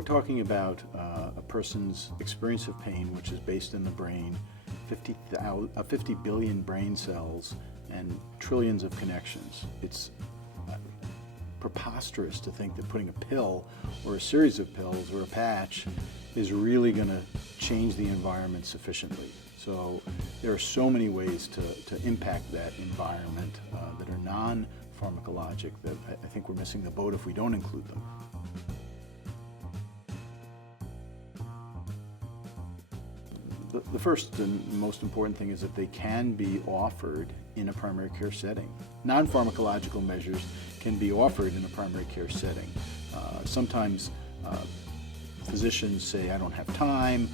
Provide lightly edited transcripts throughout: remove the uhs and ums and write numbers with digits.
we're talking about a person's experience of pain, which is based in the brain, 50 billion brain cells and trillions of connections. It's preposterous to think that putting a pill or a series of pills or a patch is really going to change the environment sufficiently. So there are so many ways to impact that environment that are non-pharmacologic that I think we're missing the boat if we don't include them. The first and most important thing is that they can be offered in a primary care setting. Non-pharmacological measures can be offered in a primary care setting. Sometimes physicians say, I don't have time,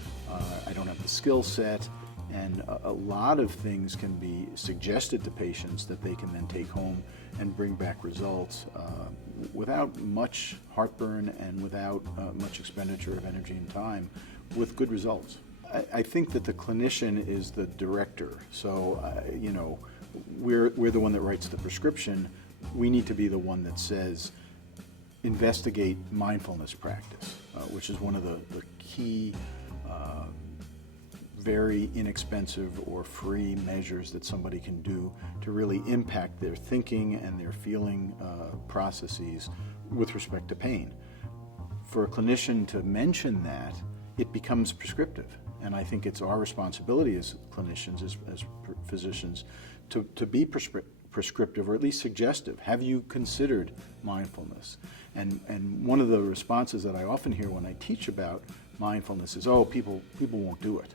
I don't have the skill set, and a lot of things can be suggested to patients that they can then take home and bring back results without much heartburn and without much expenditure of energy and time, with good results. I think that the clinician is the director, so you know, we're the one that writes the prescription. We need to be the one that says, investigate mindfulness practice, which is one of the key very inexpensive or free measures that somebody can do to really impact their thinking and their feeling processes with respect to pain. For a clinician to mention that, it becomes prescriptive. And I think it's our responsibility as clinicians, as physicians, to be prescriptive or at least suggestive. Have you considered mindfulness? And one of the responses that I often hear when I teach about mindfulness is, oh, people won't do it.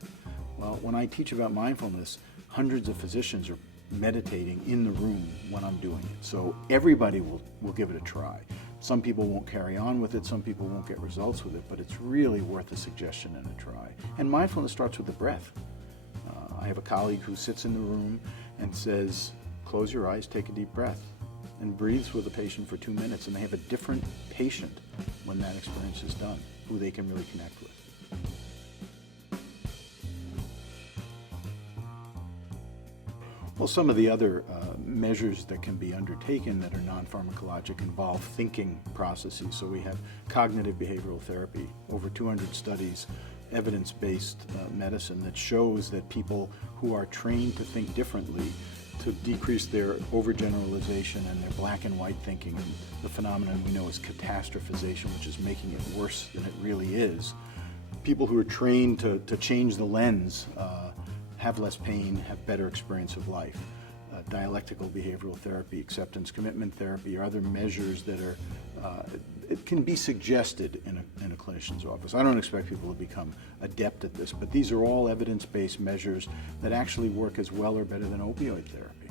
Well, when I teach about mindfulness, hundreds of physicians are meditating in the room when I'm doing it. So everybody will give it a try. Some people won't carry on with it, some people won't get results with it, but it's really worth a suggestion and a try. And mindfulness starts with the breath. I have a colleague who sits in the room and says, close your eyes, take a deep breath, and breathes with the patient for 2 minutes, and they have a different patient when that experience is done, who they can really connect with. Well, some of the other measures that can be undertaken that are non-pharmacologic involve thinking processes. So we have cognitive behavioral therapy, over 200 studies, evidence-based medicine that shows that people who are trained to think differently, to decrease their overgeneralization and their black and white thinking, and the phenomenon we know as catastrophization, which is making it worse than it really is. People who are trained to change the lens have less pain, have better experience of life. Dialectical behavioral therapy, acceptance commitment therapy, are other measures that are, it can be suggested in a clinician's office. I don't expect people to become adept at this, but these are all evidence-based measures that actually work as well or better than opioid therapy.